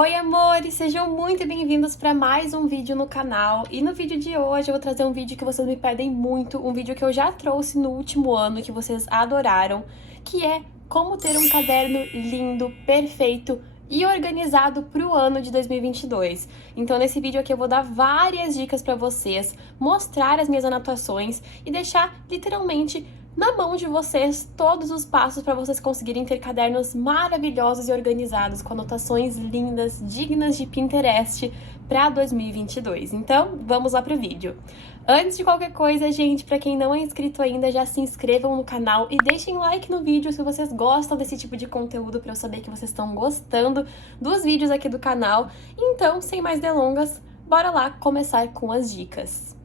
Oi amores, sejam muito bem-vindos para mais um vídeo no canal. E no vídeo de hoje eu vou trazer um vídeo que vocês me pedem muito, um vídeo que eu já trouxe no último ano, que vocês adoraram, que é como ter um caderno lindo, perfeito e organizado para o ano de 2022. Então nesse vídeo aqui eu vou dar várias dicas para vocês, mostrar as minhas anotações e deixar literalmente na mão de vocês todos os passos para vocês conseguirem ter cadernos maravilhosos e organizados, com anotações lindas, dignas de Pinterest para 2022. Então, vamos lá pro vídeo. Antes de qualquer coisa, gente, para quem não é inscrito ainda, já se inscrevam no canal e deixem like no vídeo se vocês gostam desse tipo de conteúdo, para eu saber que vocês estão gostando dos vídeos aqui do canal. Então, sem mais delongas, bora lá começar com as dicas.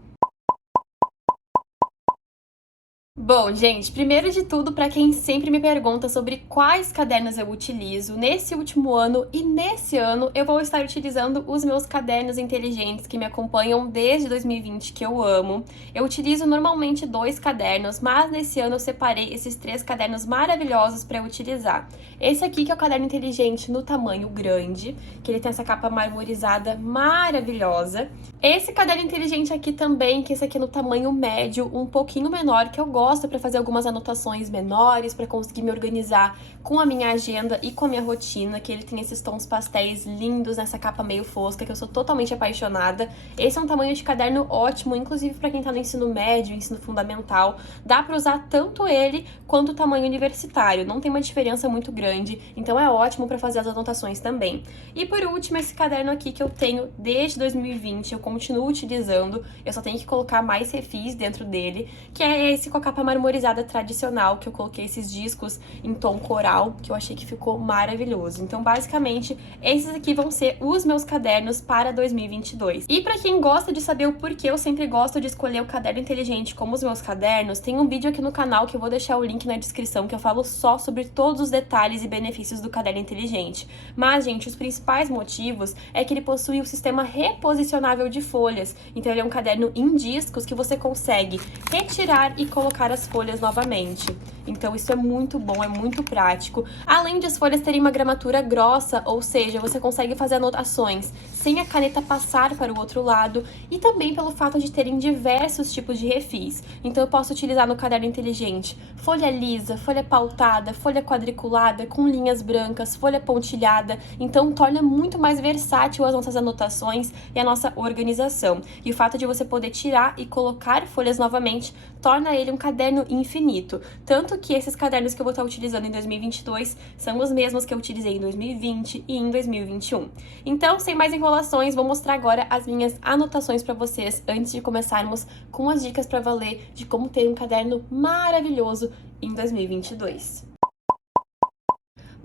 Bom, gente, primeiro de tudo, para quem sempre me pergunta sobre quais cadernos eu utilizo, nesse último ano e nesse ano eu vou estar utilizando os meus cadernos inteligentes que me acompanham desde 2020, que eu amo. Eu utilizo normalmente 2 cadernos, mas nesse ano eu separei esses 3 cadernos maravilhosos para eu utilizar. Esse aqui que é o caderno inteligente no tamanho grande, que ele tem essa capa marmorizada maravilhosa. Esse caderno inteligente aqui também, que esse aqui é no tamanho médio, um pouquinho menor, que eu gosto para fazer algumas anotações menores, para conseguir me organizar com a minha agenda e com a minha rotina, que ele tem esses tons pastéis lindos nessa capa meio fosca, que eu sou totalmente apaixonada. Esse é um tamanho de caderno ótimo, inclusive para quem tá no ensino médio, ensino fundamental. Dá para usar tanto ele quanto o tamanho universitário, não tem uma diferença muito grande, então é ótimo para fazer as anotações também. E por último, esse caderno aqui que eu tenho desde 2020, eu continuo utilizando, eu só tenho que colocar mais refis dentro dele, que é esse com a capa marmorizada tradicional, que eu coloquei esses discos em tom coral, que eu achei que ficou maravilhoso. Então, basicamente, esses aqui vão ser os meus cadernos para 2022. E para quem gosta de saber o porquê eu sempre gosto de escolher o caderno inteligente como os meus cadernos, tem um vídeo aqui no canal que eu vou deixar o link na descrição, que eu falo só sobre todos os detalhes e benefícios do caderno inteligente. Mas, gente, os principais motivos é que ele possui um sistema reposicionável de folhas. Então, ele é um caderno em discos que você consegue retirar e colocar as folhas novamente. Então isso é muito bom, é muito prático. Além de as folhas terem uma gramatura grossa, ou seja, você consegue fazer anotações sem a caneta passar para o outro lado, e também pelo fato de terem diversos tipos de refis. Então eu posso utilizar no caderno inteligente folha lisa, folha pautada, folha quadriculada, com linhas brancas, folha pontilhada. Então torna muito mais versátil as nossas anotações e a nossa organização. E o fato de você poder tirar e colocar folhas novamente torna ele um caderno infinito. Tanto que esses cadernos que eu vou estar utilizando em 2022 são os mesmos que eu utilizei em 2020 e em 2021. Então, sem mais enrolações, vou mostrar agora as minhas anotações para vocês antes de começarmos com as dicas para valer de como ter um caderno maravilhoso em 2022.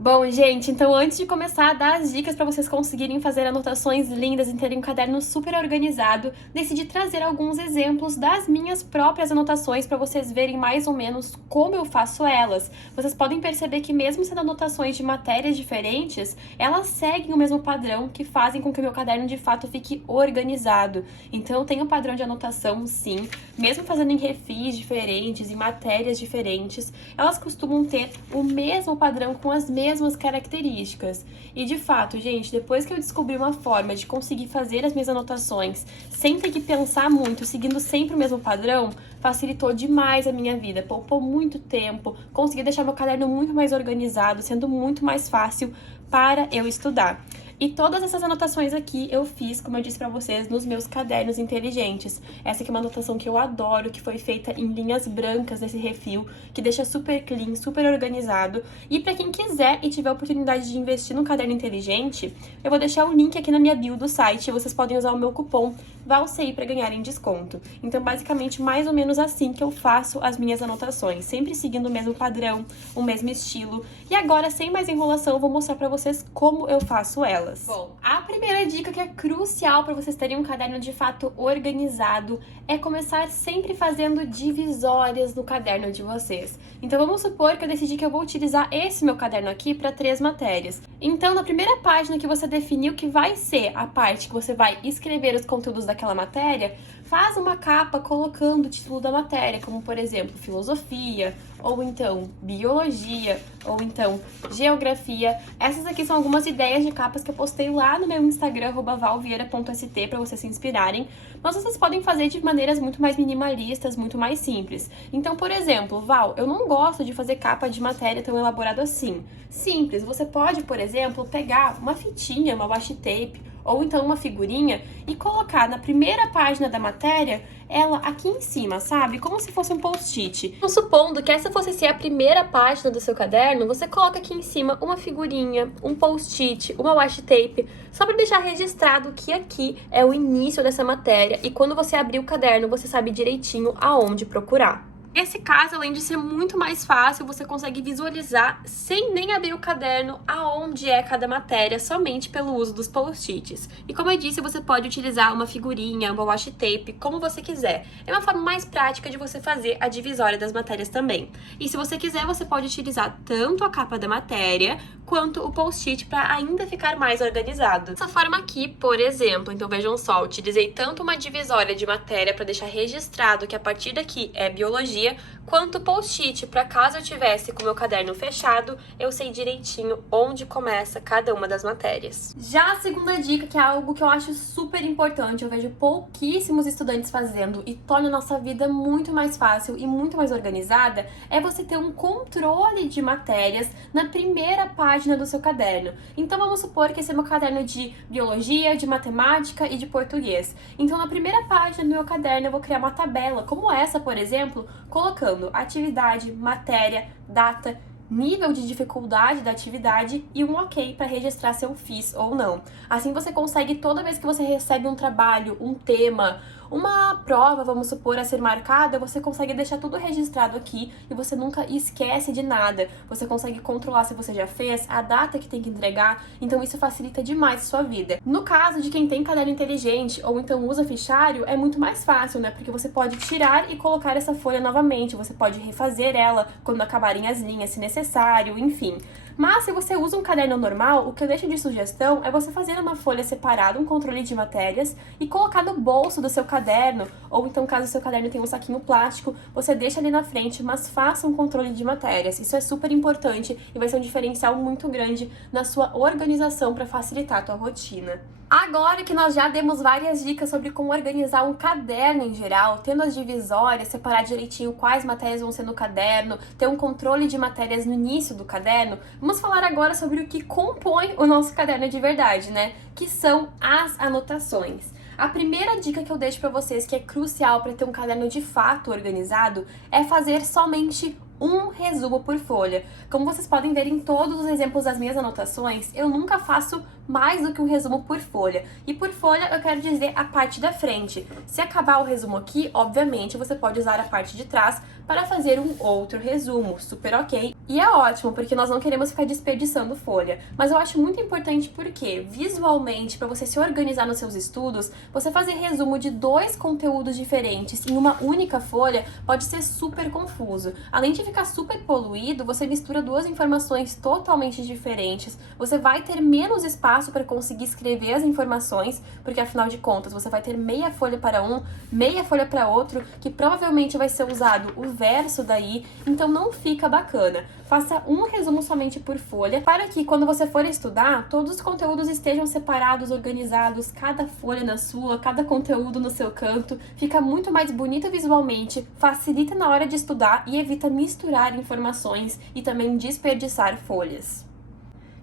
Bom, gente, então antes de começar a dar as dicas para vocês conseguirem fazer anotações lindas e terem um caderno super organizado, decidi trazer alguns exemplos das minhas próprias anotações para vocês verem mais ou menos como eu faço elas. Vocês podem perceber que mesmo sendo anotações de matérias diferentes, elas seguem o mesmo padrão que fazem com que o meu caderno de fato fique organizado. Então eu tenho um padrão de anotação, sim, mesmo fazendo em refis diferentes, em matérias diferentes, elas costumam ter o mesmo padrão com as mesmas características. E de fato, gente, depois que eu descobri uma forma de conseguir fazer as minhas anotações sem ter que pensar muito, seguindo sempre o mesmo padrão, facilitou demais a minha vida, poupou muito tempo, consegui deixar meu caderno muito mais organizado, sendo muito mais fácil para eu estudar. E todas essas anotações aqui eu fiz, como eu disse pra vocês, nos meus cadernos inteligentes. Essa aqui é uma anotação que eu adoro, que foi feita em linhas brancas nesse refil, que deixa super clean, super organizado. E pra quem quiser e tiver a oportunidade de investir num caderno inteligente, eu vou deixar o link aqui na minha bio do site. Vocês podem usar o meu cupom VALCEI para ganharem desconto. Então, basicamente, mais ou menos assim que eu faço as minhas anotações, sempre seguindo o mesmo padrão, o mesmo estilo. E agora, sem mais enrolação, eu vou mostrar pra vocês como eu faço elas. Bom, a primeira dica que é crucial para vocês terem um caderno de fato organizado é começar sempre fazendo divisórias no caderno de vocês. Então vamos supor que eu decidi que eu vou utilizar esse meu caderno aqui para 3 matérias. Então na primeira página que você definiu que vai ser a parte que você vai escrever os conteúdos daquela matéria, faz uma capa colocando o título da matéria, como por exemplo filosofia, ou então biologia, ou então geografia. Essas aqui são algumas ideias de capas que eu postei lá no meu Instagram, @valvieira.st, para vocês se inspirarem. Mas vocês podem fazer de maneiras muito mais minimalistas, muito mais simples. Então, por exemplo, Val, eu não gosto de fazer capa de matéria tão elaborada assim. Simples, você pode, por exemplo, pegar uma fitinha, uma washi tape, ou então uma figurinha e colocar na primeira página da matéria ela aqui em cima, sabe? Como se fosse um post-it. Supondo que essa fosse ser a primeira página do seu caderno, você coloca aqui em cima uma figurinha, um post-it, uma washi tape, só para deixar registrado que aqui é o início dessa matéria e quando você abrir o caderno, você sabe direitinho aonde procurar. Nesse caso, além de ser muito mais fácil, você consegue visualizar sem nem abrir o caderno aonde é cada matéria, somente pelo uso dos post-its. E como eu disse, você pode utilizar uma figurinha, uma washi tape, como você quiser. É uma forma mais prática de você fazer a divisória das matérias também. E se você quiser, você pode utilizar tanto a capa da matéria, quanto o post-it para ainda ficar mais organizado. Dessa forma aqui, por exemplo, então vejam só, utilizei tanto uma divisória de matéria para deixar registrado que a partir daqui é biologia, quanto post-it para caso eu tivesse com o meu caderno fechado, eu sei direitinho onde começa cada uma das matérias. Já a segunda dica, que é algo que eu acho super importante, eu vejo pouquíssimos estudantes fazendo e torna a nossa vida muito mais fácil e muito mais organizada, é você ter um controle de matérias na primeira página do seu caderno. Então vamos supor que esse é meu caderno de biologia, de matemática e de português. Então na primeira página do meu caderno eu vou criar uma tabela, como essa, por exemplo, colocando atividade, matéria, data, nível de dificuldade da atividade e um ok para registrar se eu fiz ou não. Assim você consegue, toda vez que você recebe um trabalho, um tema, uma prova, vamos supor, a ser marcada, você consegue deixar tudo registrado aqui e você nunca esquece de nada. Você consegue controlar se você já fez, a data que tem que entregar, então isso facilita demais a sua vida. No caso de quem tem caderno inteligente ou então usa fichário, é muito mais fácil, né? Porque você pode tirar e colocar essa folha novamente, você pode refazer ela quando acabarem as linhas, se necessário, enfim. Mas se você usa um caderno normal, o que eu deixo de sugestão é você fazer uma folha separada, um controle de matérias, e colocar no bolso do seu caderno, ou então caso o seu caderno tenha um saquinho plástico, você deixa ali na frente, mas faça um controle de matérias. Isso é super importante e vai ser um diferencial muito grande na sua organização para facilitar a tua rotina. Agora que nós já demos várias dicas sobre como organizar um caderno em geral, tendo as divisórias, separar direitinho quais matérias vão ser no caderno, ter um controle de matérias no início do caderno, vamos falar agora sobre o que compõe o nosso caderno de verdade, né? Que são as anotações. A primeira dica que eu deixo para vocês, que é crucial para ter um caderno de fato organizado, é fazer somente um resumo por folha. Como vocês podem ver em todos os exemplos das minhas anotações, eu nunca faço mais do que um resumo por folha. E por folha eu quero dizer a parte da frente. Se acabar o resumo aqui, obviamente você pode usar a parte de trás para fazer um outro resumo, super ok. E é ótimo, porque nós não queremos ficar desperdiçando folha. Mas eu acho muito importante porque, visualmente, para você se organizar nos seus estudos, você fazer resumo de 2 conteúdos diferentes em uma única folha pode ser super confuso. Além de ficar super poluído, você mistura 2 informações totalmente diferentes, você vai ter menos espaço para conseguir escrever as informações, porque afinal de contas você vai ter meia folha para um, meia folha para outro, que provavelmente vai ser usado o verso daí, então não fica bacana. Faça um resumo somente por folha, para que quando você for estudar, todos os conteúdos estejam separados, organizados, cada folha na sua, cada conteúdo no seu canto, fica muito mais bonito visualmente, facilita na hora de estudar e evita misturar informações e também desperdiçar folhas.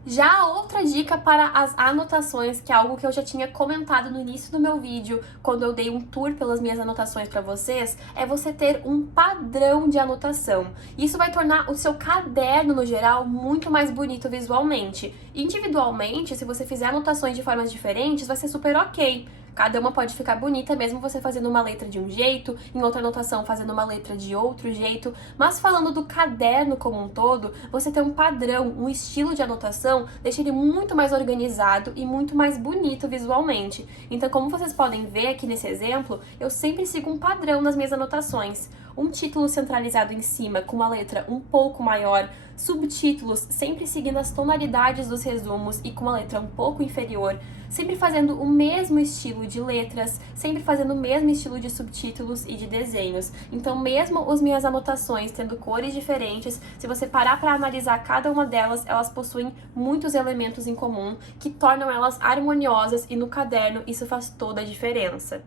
Já a outra dica para as anotações, que é algo que eu já tinha comentado no início do meu vídeo, quando eu dei um tour pelas minhas anotações para vocês, é você ter um padrão de anotação. Isso vai tornar o seu caderno, no geral, muito mais bonito visualmente. Individualmente, se você fizer anotações de formas diferentes, vai ser super ok. Cada uma pode ficar bonita, mesmo você fazendo uma letra de um jeito, em outra anotação fazendo uma letra de outro jeito, mas falando do caderno como um todo, você tem um padrão, um estilo de anotação, deixa ele muito mais organizado e muito mais bonito visualmente. Então, como vocês podem ver aqui nesse exemplo, eu sempre sigo um padrão nas minhas anotações. Um título centralizado em cima, com uma letra um pouco maior, subtítulos sempre seguindo as tonalidades dos resumos e com a letra um pouco inferior, sempre fazendo o mesmo estilo de letras, sempre fazendo o mesmo estilo de subtítulos e de desenhos. Então, mesmo as minhas anotações tendo cores diferentes, se você parar para analisar cada uma delas, elas possuem muitos elementos em comum que tornam elas harmoniosas e no caderno isso faz toda a diferença.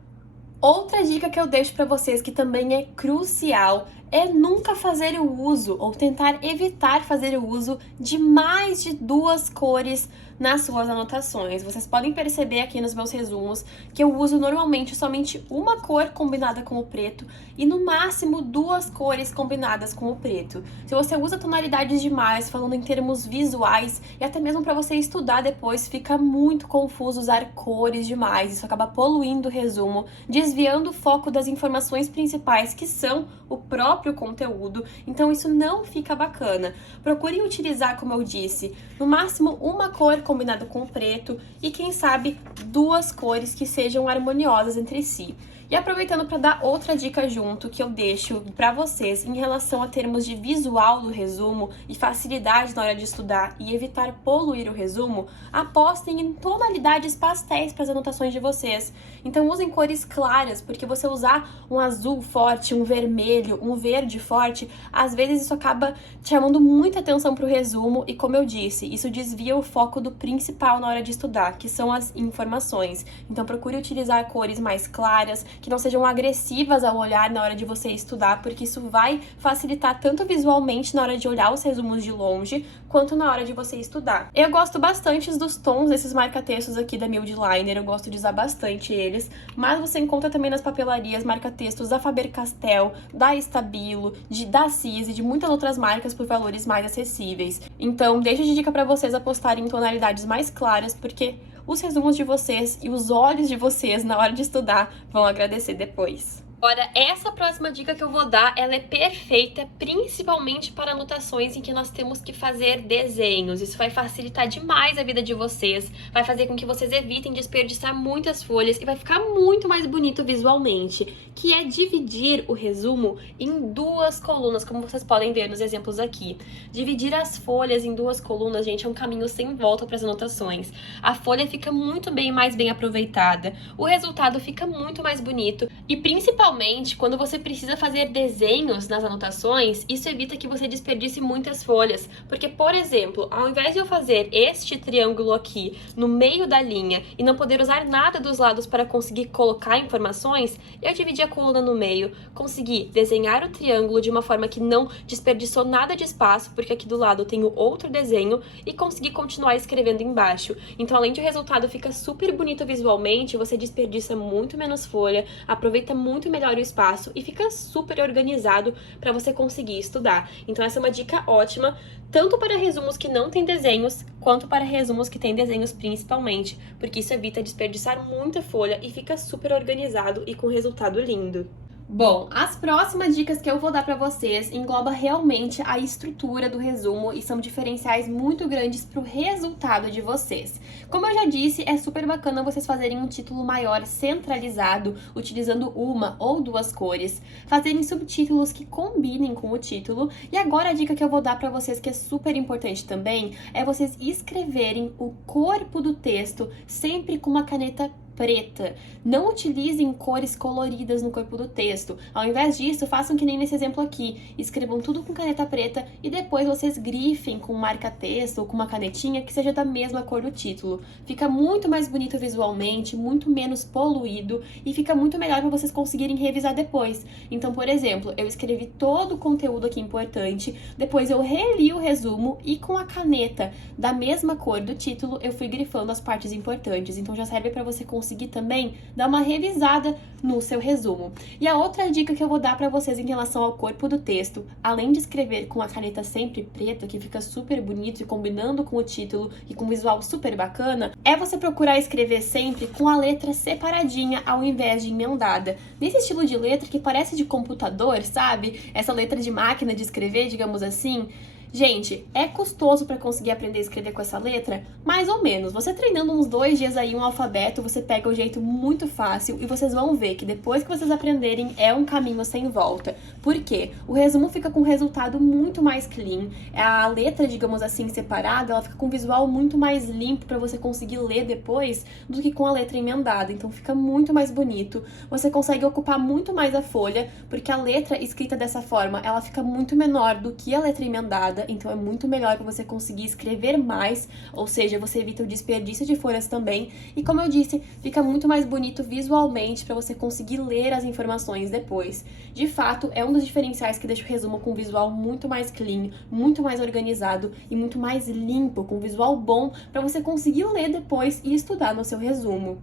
Outra dica que eu deixo para vocês que também é crucial é nunca fazer o uso ou tentar evitar fazer o uso de mais de 2 cores nas suas anotações. Vocês podem perceber aqui nos meus resumos que eu uso normalmente somente uma cor combinada com o preto e no máximo 2 cores combinadas com o preto. Se você usa tonalidades demais, falando em termos visuais e até mesmo para você estudar depois, fica muito confuso usar cores demais. Isso acaba poluindo o resumo, desviando o foco das informações principais que são o próprio conteúdo, então isso não fica bacana. Procurem utilizar, como eu disse, no máximo uma cor combinada com o preto e quem sabe 2 cores que sejam harmoniosas entre si. E aproveitando para dar outra dica junto que eu deixo para vocês em relação a termos de visual do resumo e facilidade na hora de estudar e evitar poluir o resumo, apostem em tonalidades pastéis para as anotações de vocês. Então usem cores claras, porque você usar um azul forte, um vermelho, um verde forte, às vezes isso acaba chamando muita atenção para o resumo e, como eu disse, isso desvia o foco do principal na hora de estudar, que são as informações. Então procure utilizar cores mais claras, que não sejam agressivas ao olhar na hora de você estudar, porque isso vai facilitar tanto visualmente na hora de olhar os resumos de longe, quanto na hora de você estudar. Eu gosto bastante dos tons desses marca-textos aqui da Mildliner, eu gosto de usar bastante eles, mas você encontra também nas papelarias marca-textos da Faber-Castell, da Stabilo, da CIS e de muitas outras marcas por valores mais acessíveis. Então, deixo de dica para vocês apostarem em tonalidades mais claras, porque os resumos de vocês e os olhos de vocês na hora de estudar vão agradecer depois. Agora, essa próxima dica que eu vou dar, ela é perfeita, principalmente para anotações em que nós temos que fazer desenhos. Isso vai facilitar demais a vida de vocês, vai fazer com que vocês evitem desperdiçar muitas folhas e vai ficar muito mais bonito visualmente, que é dividir o resumo em 2 colunas, como vocês podem ver nos exemplos aqui. Dividir as folhas em 2 colunas, gente, é um caminho sem volta para as anotações. A folha fica muito mais bem aproveitada, o resultado fica muito mais bonito e principalmente quando você precisa fazer desenhos nas anotações, isso evita que você desperdice muitas folhas, porque, por exemplo, ao invés de eu fazer este triângulo aqui no meio da linha e não poder usar nada dos lados para conseguir colocar informações, eu dividi a coluna no meio, consegui desenhar o triângulo de uma forma que não desperdiçou nada de espaço, porque aqui do lado eu tenho outro desenho, e consegui continuar escrevendo embaixo. Então, além de o resultado fica super bonito visualmente, você desperdiça muito menos folha, aproveita muito melhor o espaço e fica super organizado para você conseguir estudar. Então essa é uma dica ótima, tanto para resumos que não têm desenhos, quanto para resumos que têm desenhos principalmente, porque isso evita desperdiçar muita folha e fica super organizado e com resultado lindo. Bom, as próximas dicas que eu vou dar para vocês engloba realmente a estrutura do resumo e são diferenciais muito grandes para o resultado de vocês. Como eu já disse, é super bacana vocês fazerem um título maior centralizado, utilizando uma ou 2 cores, fazerem subtítulos que combinem com o título, e agora a dica que eu vou dar para vocês que é super importante também é vocês escreverem o corpo do texto sempre com uma caneta preta. Não utilizem cores coloridas no corpo do texto. Ao invés disso, façam que nem nesse exemplo aqui. Escrevam tudo com caneta preta e depois vocês grifem com marca-texto ou com uma canetinha que seja da mesma cor do título. Fica muito mais bonito visualmente, muito menos poluído e fica muito melhor para vocês conseguirem revisar depois. Então, por exemplo, eu escrevi todo o conteúdo aqui importante, depois eu reli o resumo e com a caneta da mesma cor do título eu fui grifando as partes importantes. Então já serve para você conseguir também dar uma revisada no seu resumo. E a outra dica que eu vou dar para vocês em relação ao corpo do texto, além de escrever com a caneta sempre preta, que fica super bonito e combinando com o título e com um visual super bacana, é você procurar escrever sempre com a letra separadinha ao invés de emendada. Nesse estilo de letra que parece de computador, sabe? Essa letra de máquina de escrever, digamos assim. Gente, é custoso para conseguir aprender a escrever com essa letra? Mais ou menos. Você treinando uns 2 dias aí um alfabeto, você pega o jeito muito fácil e vocês vão ver que depois que vocês aprenderem é um caminho sem volta. Por quê? O resumo fica com um resultado muito mais clean. A letra, digamos assim, separada, ela fica com um visual muito mais limpo para você conseguir ler depois do que com a letra emendada. Então fica muito mais bonito. Você consegue ocupar muito mais a folha, porque a letra escrita dessa forma, ela fica muito menor do que a letra emendada. Então é muito melhor para você conseguir escrever mais, ou seja, você evita o desperdício de folhas também. E como eu disse, fica muito mais bonito visualmente para você conseguir ler as informações depois. De fato, é um dos diferenciais que deixa o resumo com um visual muito mais clean, muito mais organizado e muito mais limpo, com um visual bom para você conseguir ler depois e estudar no seu resumo.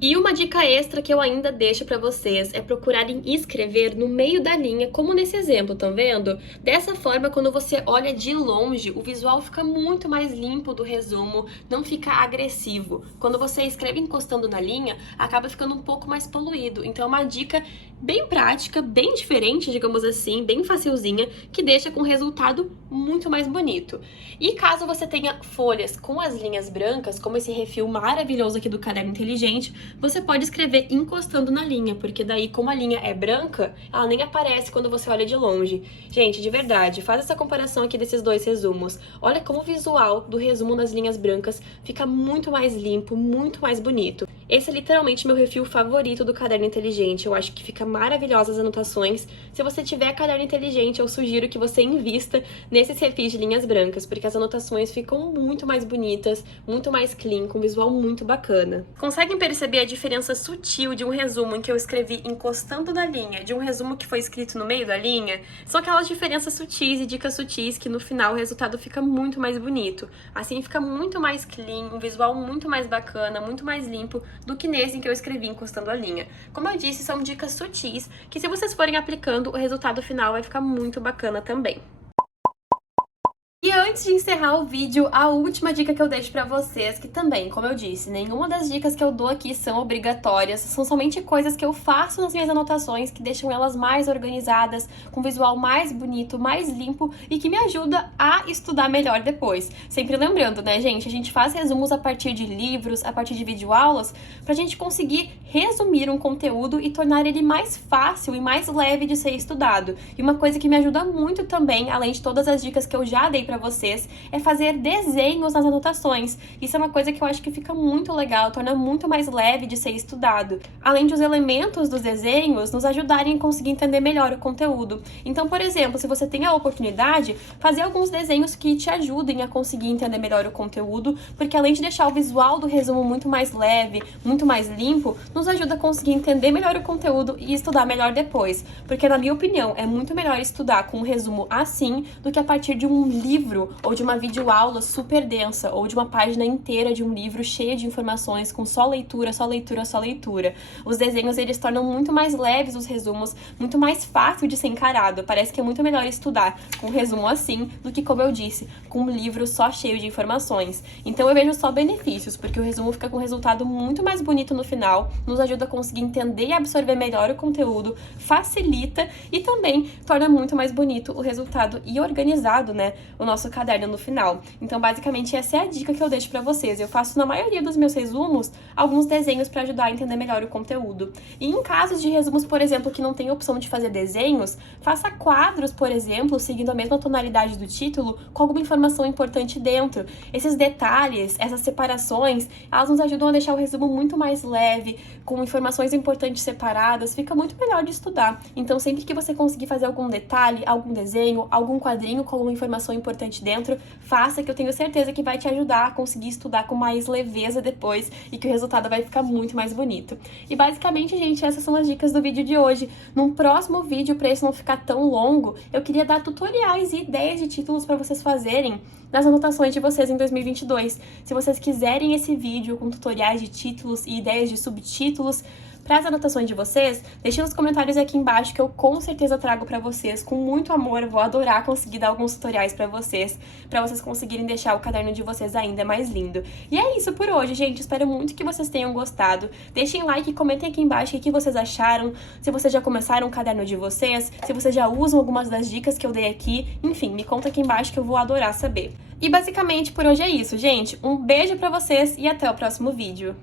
E uma dica extra que eu ainda deixo para vocês é procurarem escrever no meio da linha, como nesse exemplo, estão vendo? Dessa forma, quando você olha de longe, o visual fica muito mais limpo do resumo, não fica agressivo. Quando você escreve encostando na linha, acaba ficando um pouco mais poluído. Então é uma dica bem prática, bem diferente, digamos assim, bem facilzinha, que deixa com um resultado muito mais bonito. E caso você tenha folhas com as linhas brancas, como esse refil maravilhoso aqui do Caderno Inteligente, você pode escrever encostando na linha, porque daí, como a linha é branca, ela nem aparece quando você olha de longe. Gente, de verdade, faz essa comparação aqui desses dois resumos. Olha como o visual do resumo nas linhas brancas fica muito mais limpo, muito mais bonito. Esse é literalmente meu refil favorito do Caderno Inteligente. Eu acho que fica maravilhosas as anotações. Se você tiver Caderno Inteligente, eu sugiro que você invista nesses refis de linhas brancas, porque as anotações ficam muito mais bonitas, muito mais clean, com um visual muito bacana. Conseguem perceber a diferença sutil de um resumo em que eu escrevi encostando na linha, de um resumo que foi escrito no meio da linha? São aquelas diferenças sutis e dicas sutis que no final o resultado fica muito mais bonito. Assim fica muito mais clean, um visual muito mais bacana, muito mais limpo do que nesse em que eu escrevi encostando a linha. Como eu disse, são dicas sutis que, se vocês forem aplicando, o resultado final vai ficar muito bacana também. E antes de encerrar o vídeo, a última dica que eu deixo pra vocês, que também, como eu disse, nenhuma das dicas que eu dou aqui são obrigatórias, são somente coisas que eu faço nas minhas anotações, que deixam elas mais organizadas, com visual mais bonito, mais limpo e que me ajuda a estudar melhor depois. Sempre lembrando, né, gente, a gente faz resumos a partir de livros, a partir de videoaulas, pra gente conseguir resumir um conteúdo e tornar ele mais fácil e mais leve de ser estudado. E uma coisa que me ajuda muito também, além de todas as dicas que eu já dei pra vocês, é fazer desenhos nas anotações. Isso é uma coisa que eu acho que fica muito legal, torna muito mais leve de ser estudado. Além de os elementos dos desenhos nos ajudarem a conseguir entender melhor o conteúdo. Então, por exemplo, se você tem a oportunidade, fazer alguns desenhos que te ajudem a conseguir entender melhor o conteúdo, porque além de deixar o visual do resumo muito mais leve, muito mais limpo, nos ajuda a conseguir entender melhor o conteúdo e estudar melhor depois. Porque, na minha opinião, é muito melhor estudar com um resumo assim do que a partir de um livro ou de uma videoaula super densa, ou de uma página inteira de um livro cheia de informações, com só leitura, só leitura, só leitura. Os desenhos, eles tornam muito mais leves os resumos, muito mais fácil de ser encarado. Parece que é muito melhor estudar com um resumo assim, do que, como eu disse, com um livro só cheio de informações. Então eu vejo só benefícios, porque o resumo fica com um resultado muito mais bonito no final, nos ajuda a conseguir entender e absorver melhor o conteúdo, facilita e também torna muito mais bonito o resultado e organizado, né, o nosso caderno no final. Então, basicamente, essa é a dica que eu deixo pra vocês. Eu faço, na maioria dos meus resumos, alguns desenhos pra ajudar a entender melhor o conteúdo. E em casos de resumos, por exemplo, que não tem opção de fazer desenhos, faça quadros, por exemplo, seguindo a mesma tonalidade do título, com alguma informação importante dentro. Esses detalhes, essas separações, elas nos ajudam a deixar o resumo muito mais leve, com informações importantes separadas, fica muito melhor de estudar. Então, sempre que você conseguir fazer algum detalhe, algum desenho, algum quadrinho com alguma informação importante dentro, faça, que eu tenho certeza que vai te ajudar a conseguir estudar com mais leveza depois e que o resultado vai ficar muito mais bonito. E basicamente, gente, essas são as dicas do vídeo de hoje. Num próximo vídeo, para esse não ficar tão longo, eu queria dar tutoriais e ideias de títulos para vocês fazerem nas anotações de vocês em 2022. Se vocês quiserem esse vídeo com tutoriais de títulos e ideias de subtítulos, para as anotações de vocês, deixem nos comentários aqui embaixo que eu com certeza trago para vocês com muito amor. Eu vou adorar conseguir dar alguns tutoriais para vocês conseguirem deixar o caderno de vocês ainda mais lindo. E é isso por hoje, gente. Espero muito que vocês tenham gostado. Deixem like e comentem aqui embaixo o que vocês acharam, se vocês já começaram o caderno de vocês, se vocês já usam algumas das dicas que eu dei aqui. Enfim, me conta aqui embaixo que eu vou adorar saber. E basicamente por hoje é isso, gente. Um beijo pra vocês e até o próximo vídeo.